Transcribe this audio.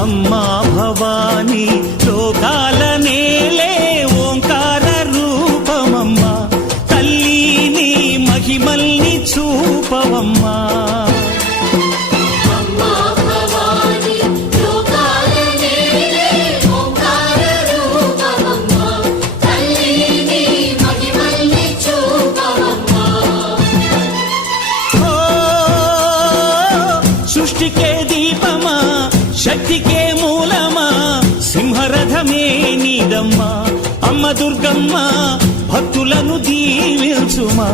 అమ్మా భవానీ లోకాల నేలే ఓంకార రూపమమ్మా, తల్లి నీ మహిమల్ని చూపవమ్మా. సృష్టికే దీపమా, శక్తికే మూలమా, సింహరథమే నీదమ్మా. అమ్మ దుర్గమ్మ భక్తులను దీవించుమా.